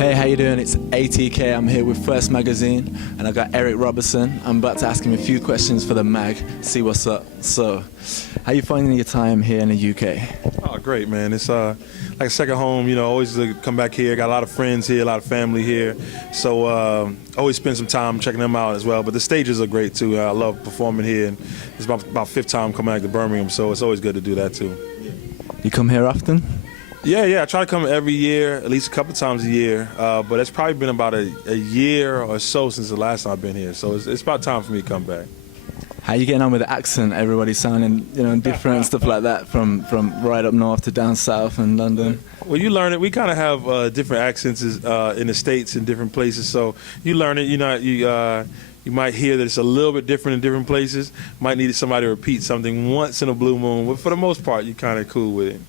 Hey, how you doing? It's ATK. I'm here with First Magazine, and I got Eric Roberson. I'm about to ask him a few questions for the mag, see what's up. So, how you finding your time here in the UK? Oh, great, man. It's like a second home, you know, always come back here. Got a lot of friends here, a lot of family here. So always spend some time checking them out as well. But the stages are great, too. I love performing here. And it's about fifth time coming back to Birmingham, so it's always good to do that, too. You come here often? Yeah. I try to come every year, at least a couple times a year. But it's probably been about a year or so since the last time I've been here. So it's about time for me to come back. How you getting on with the accent? Everybody sounding, different and stuff like that from right up north to down south in London. Well, you learn it. We kind of have different accents in the States in different places. So you learn it. You might hear that it's a little bit different in different places. Might need somebody to repeat something once in a blue moon. But for the most part, you're kind of cool with it.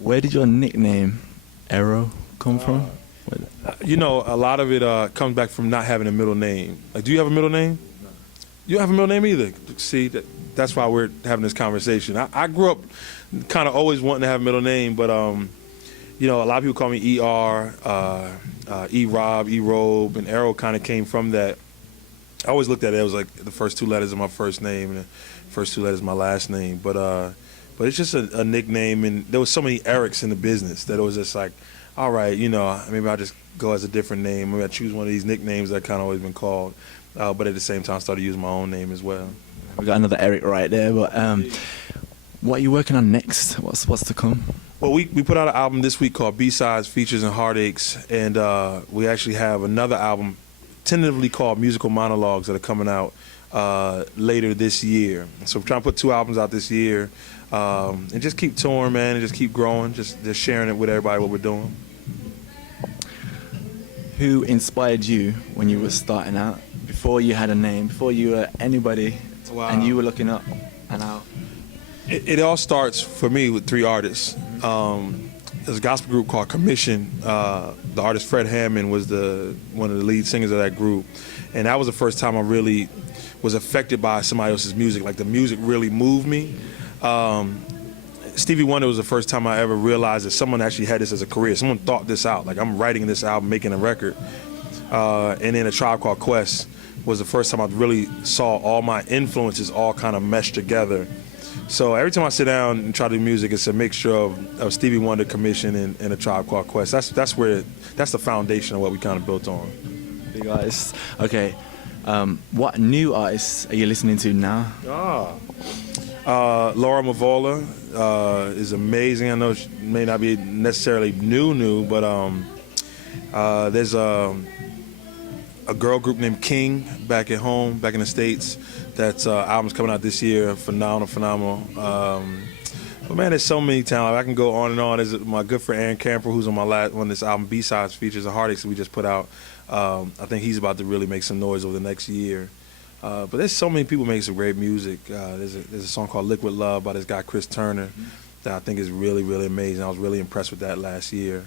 Where did your nickname, Erro, come from? A lot of it comes back from not having a middle name. Like, do you have a middle name? No. You don't have a middle name either. See, that's why we're having this conversation. I grew up kind of always wanting to have a middle name, but a lot of people call me E-R, E-Rob, E-Robe, and Erro kind of came from that. I always looked at it as like the first two letters of my first name and the first two letters of my last name, but it's just a nickname, and there was so many Erics in the business that it was just like, all right, maybe I'll just go as a different name. Maybe I choose one of these nicknames that kind of always been called. But at the same time, I started using my own name as well. We got another Eric right there. But what are you working on next? What's to come? Well, we put out an album this week called B-Sides, Features, and Heartaches, and we actually have another album tentatively called Musical Monologues that are coming out later this year. So we're trying to put 2 albums out this year. And just keep touring, man, and just keep growing, just sharing it with everybody what we're doing. Who inspired you when you were starting out, before you had a name, before you were anybody, wow, and you were looking up and out? It all starts for me with 3 artists. There's a gospel group called Commission. The artist Fred Hammond was one of the lead singers of that group, and that was the first time I really was affected by somebody else's music. Like, the music really moved me. Stevie Wonder was the first time I ever realized that someone actually had this as a career. Someone thought this out. Like, I'm writing this album, making a record. And then A Tribe Called Quest was the first time I really saw all my influences all kind of meshed together. So every time I sit down and try to do music, it's a mixture of Stevie Wonder, Commission, and A Tribe Called Quest. That's the foundation of what we kind of built on. Big artists. Okay. What new artists are you listening to now? Laura Mavola is amazing. I know she may not be necessarily new, but there's a girl group named King back at home, back in the States. That's album's coming out this year. Phenomenal. But man, there's so many talent. I can go on and on. There's my good friend Aaron Camper, who's on my last one. This album, B-Sides, Features, and Heartaches, that we just put out. I think he's about to really make some noise over the next year. But there's so many people making some great music. There's a song called Liquid Love by this guy Chris Turner that I think is really, really amazing. I was really impressed with that last year.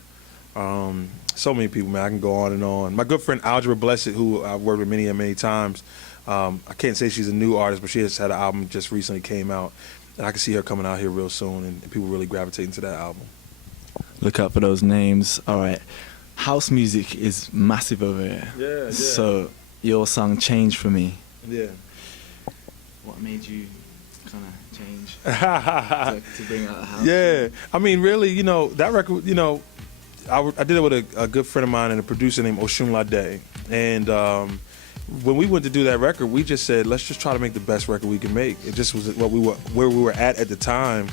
So many people, man. I can go on and on. My good friend Algebra Blessed, who I've worked with many times. I can't say she's a new artist, but she has had an album just recently came out. And I can see her coming out here real soon, and people really gravitating to that album. Look out for those names. All right. House music is massive over here. Yeah. So your song Change For Me. Yeah. What made you kind of change to bring out a house? Yeah. I mean, really, that record, I did it with a good friend of mine and a producer named Oshunlade. And when we went to do that record, we just said, let's just try to make the best record we can make. It just was where we were at the time.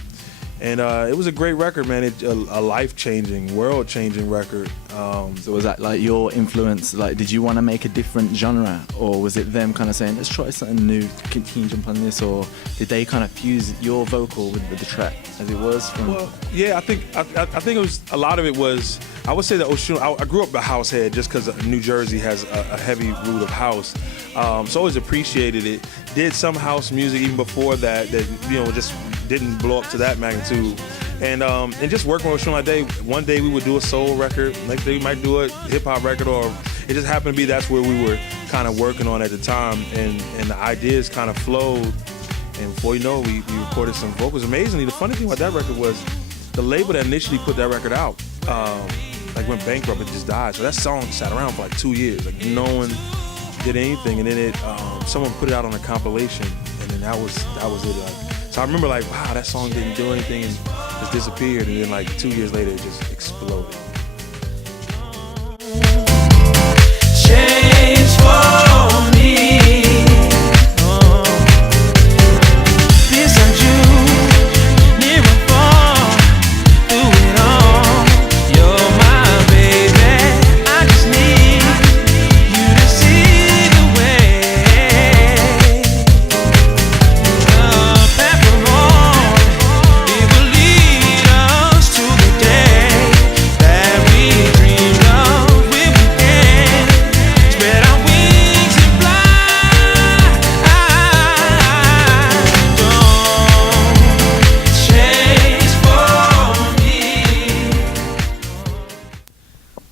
And it was a great record, man. A life-changing, world-changing record. So was that like your influence? Like, did you want to make a different genre, or was it them kind of saying, let's try something new, can you jump on this, or did they kind of fuse your vocal with the track as it was? Well, yeah, I think it was, a lot of it was, I would say that I grew up a house head just because New Jersey has a heavy root of house. So I always appreciated it. Did some house music even before that just didn't blow up to that magnitude. And just working with Sean Day, one day we would do a soul record, next day we might do a hip-hop record, or it just happened to be that's where we were kind of working on at the time, and the ideas kind of flowed, and before you know it, we recorded some vocals. Amazingly, the funny thing about that record was the label that initially put that record out like went bankrupt and just died. So that song sat around for like 2 years. Like no one did anything, and then someone put it out on a compilation, and then that was it. Like, so I remember like, wow, that song didn't do anything and just disappeared, and then like 2 years later it just exploded. Change for me.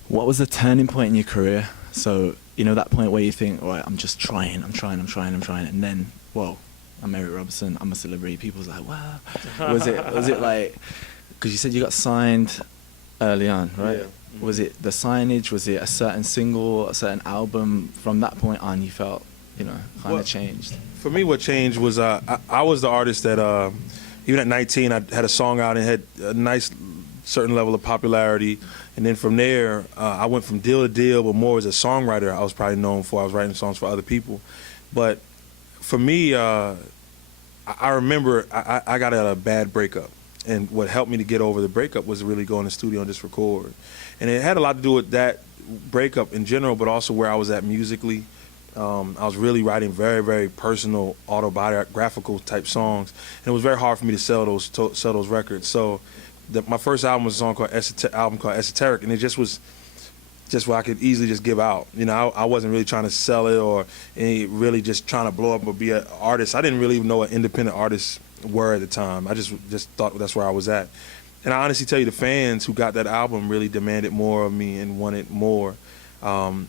What was the turning point in your career? So, you know, that point where you think, all right, I'm just trying, and then, whoa, I'm Erro Roberson, I'm a celebrity. People's like, wow. Was it like, because you said you got signed early on, right? Yeah. Was it the signage? Was it a certain single, a certain album? From that point on, you felt, you know, kind of changed? For me, what changed was I was the artist that, even at 19, I had a song out and had a nice certain level of popularity. And then from there, I went from deal to deal, but more as a songwriter I was probably known for. I was writing songs for other people. But for me, I remember I got out of a bad breakup. And what helped me to get over the breakup was really go in the studio and just record. And it had a lot to do with that breakup in general, but also where I was at musically. I was really writing very, very personal, autobiographical type songs. And it was very hard for me to sell those records. So my first album was a song called Esoteric, and it just was just what I could easily just give out. You know, I wasn't really trying to sell it or really just trying to blow up or be an artist. I didn't really even know what independent artists were at the time. I just thought that's where I was at. And I honestly tell you, the fans who got that album really demanded more of me and wanted more,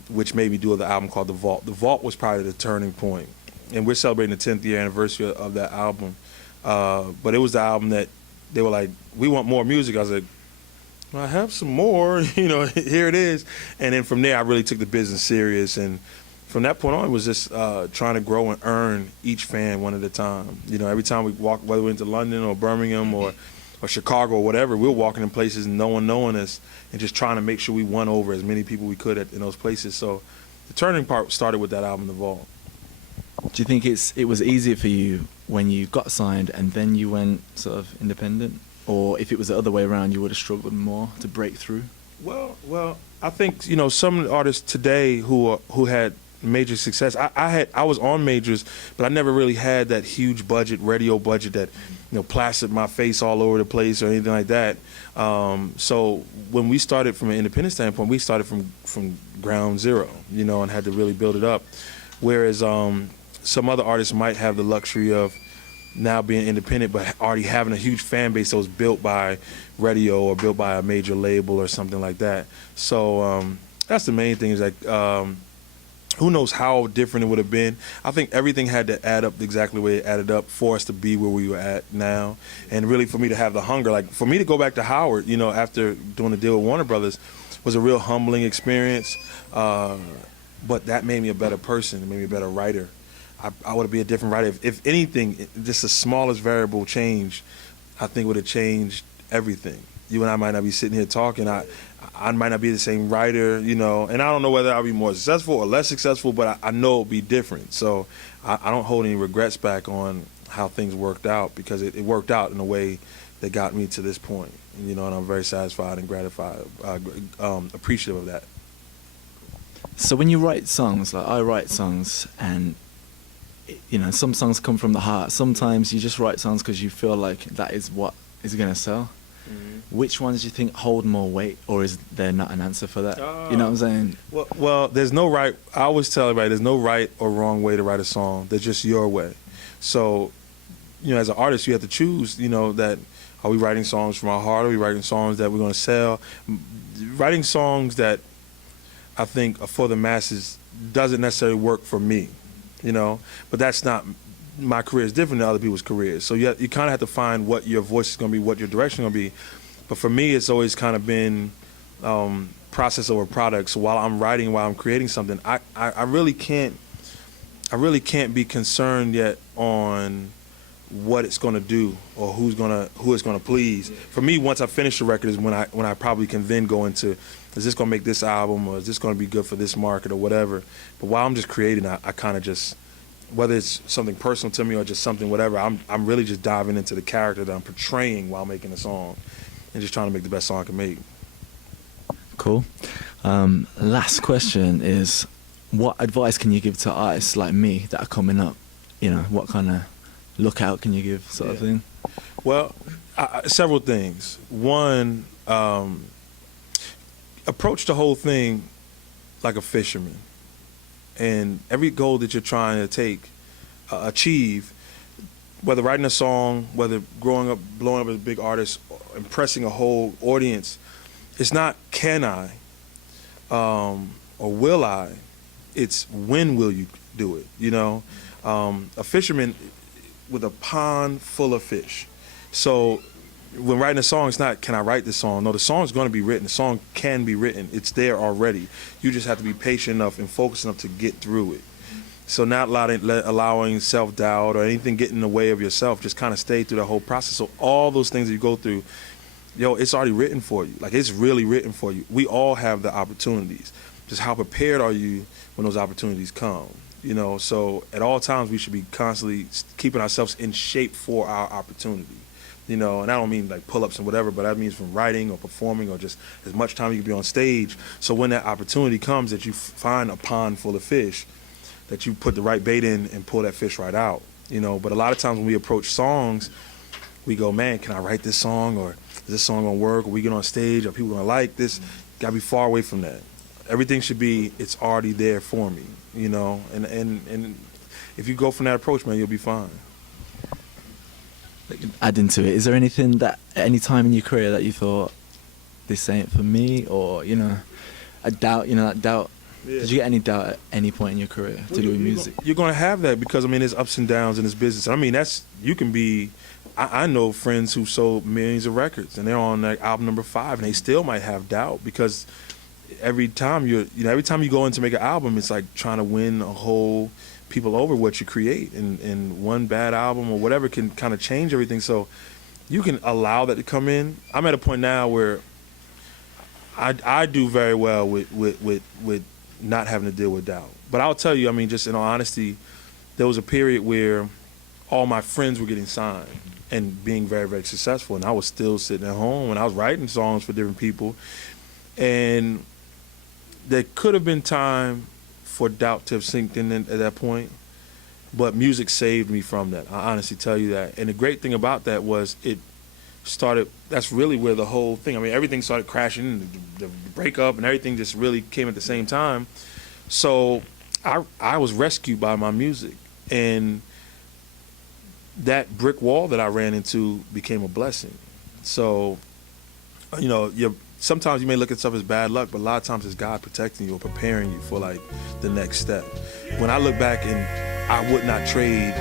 which made me do the album called The Vault. The Vault was probably the turning point. And we're celebrating the 10th year anniversary of that album. But it was the album that they were like, we want more music. I was like, well, I have some more, you know, here it is. And then from there, I really took the business serious. And from that point on, it was just trying to grow and earn each fan one at a time. You know, every time we walked, whether we went to London or Birmingham or Chicago or whatever, we were walking in places and no one knowing us and just trying to make sure we won over as many people we could in those places. So the turning part started with that album, The Vault. Do you think it was easier for you when you got signed and then you went sort of independent? Or if it was the other way around, you would have struggled more to break through? Well, I think, you know, some artists today who had major success, I was on majors, but I never really had that huge radio budget that, you know, plastered my face all over the place or anything like that. So when we started from an independent standpoint, we started from ground zero, you know, and had to really build it up. Whereas some other artists might have the luxury of now being independent but already having a huge fan base that was built by radio or built by a major label or something like that. So that's the main thing, is like who knows how different it would have been. I think everything had to add up exactly the way it added up for us to be where we were at now, and really for me to have the hunger. Like for me to go back to Howard, you know, after doing the deal with Warner Brothers, was a real humbling experience, but that made me a better person. It made me a better writer. I would be a different writer. If anything, just the smallest variable change, I think would have changed everything. You and I might not be sitting here talking. I might not be the same writer, you know, and I don't know whether I'll be more successful or less successful, but I know it'll be different. So I don't hold any regrets back on how things worked out, because it worked out in a way that got me to this point, you know, and I'm very satisfied and gratified, appreciative of that. So when you write songs, like I write songs, and you know, some songs come from the heart. Sometimes you just write songs because you feel like that is what is going to sell. Mm-hmm. Which ones do you think hold more weight, or is there not an answer for that? You know what I'm saying? Well, there's no right. I always tell everybody there's no right or wrong way to write a song. There's just your way. So, you know, as an artist, you have to choose. You know, that are we writing songs from our heart? Are we writing songs that we're going to sell? Writing songs that I think are for the masses doesn't necessarily work for me. You know, but that's not, my career is different than other people's careers. So you kind of have to find what your voice is going to be, what your direction is going to be. But for me, it's always kind of been process over product. So while I'm writing, while I'm creating something, I really can't be concerned yet on what it's gonna do or who it's gonna please. For me, once I finish the record is when I probably can then go into, is this gonna make this album, or is this gonna be good for this market or whatever. But while I'm just creating, I kind of just, whether it's something personal to me or just something whatever, I'm really just diving into the character that I'm portraying while making the song, and just trying to make the best song I can make. Cool. Last question is, what advice can you give to artists like me that are coming up? You know, what kind of lookout can you give, sort of thing? Well, several things. One, approach the whole thing like a fisherman. And every goal that you're trying to achieve, whether writing a song, whether growing up, blowing up as a big artist, impressing a whole audience, it's not can I or will I, it's when will you do it, you know? A fisherman with a pond full of fish. So when writing a song, it's not can I write the song? No, the song's going to be written. The song can be written. It's there already. You just have to be patient enough and focused enough to get through it. So not allowing self-doubt or anything getting in the way of yourself. Just kind of stay through the whole process. So all those things that you go through, yo, it's already written for you. Like, it's really written for you. We all have the opportunities. Just how prepared are you when those opportunities come? You know, so at all times we should be constantly keeping ourselves in shape for our opportunity. You know, and I don't mean like pull-ups and whatever, but that means from writing or performing or just as much time you can be on stage. So when that opportunity comes that you find a pond full of fish, that you put the right bait in and pull that fish right out. You know, but a lot of times when we approach songs, we go, man, can I write this song, or is this song gonna work? Or we get on stage, are people gonna like this? Gotta be far away from that. Everything should be, it's already there for me, you know? And if you go from that approach, man, you'll be fine. Adding to it, is there anything that at any time in your career that you thought, this ain't for me, or, you know, a doubt, you know, that doubt? Yeah. Did you get any doubt at any point in your career to do with music? You're going to have that because, I mean, there's ups and downs in this business. I mean, you can be, I know friends who sold millions of records and they're on like album number 5 and they still might have doubt because every time you go in to make an album, it's like trying to win a whole people over what you create, and one bad album or whatever can kind of change everything. So you can allow that to come in. I'm at a point now where I do very well with not having to deal with doubt. But I'll tell you, I mean, just in all honesty, there was a period where all my friends were getting signed and being very, very successful, and I was still sitting at home and I was writing songs for different people. And there could have been time for doubt to have sinked in at that point, but music saved me from that. I honestly tell you that. And the great thing about that was that's really where the whole thing, I mean, everything started crashing, the breakup and everything just really came at the same time. So I was rescued by my music, and that brick wall that I ran into became a blessing. So, you know, sometimes you may look at stuff as bad luck, but a lot of times it's God protecting you or preparing you for like the next step. When I look back, and I would not trade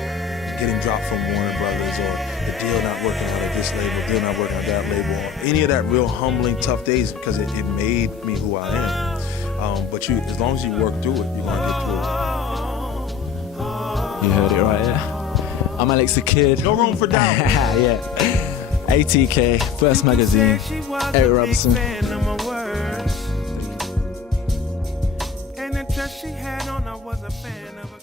getting dropped from Warner Brothers or the deal not working out at this label, deal not working out at that label, or any of that real humbling, tough days, because it made me who I am. But as long as you work through it, you're gonna get through it. You heard it right, yeah. I'm Alex the Kid. No room for doubt. Yeah. ATK, First Magazine, Erro Roberson. And until she had on, I was a fan of a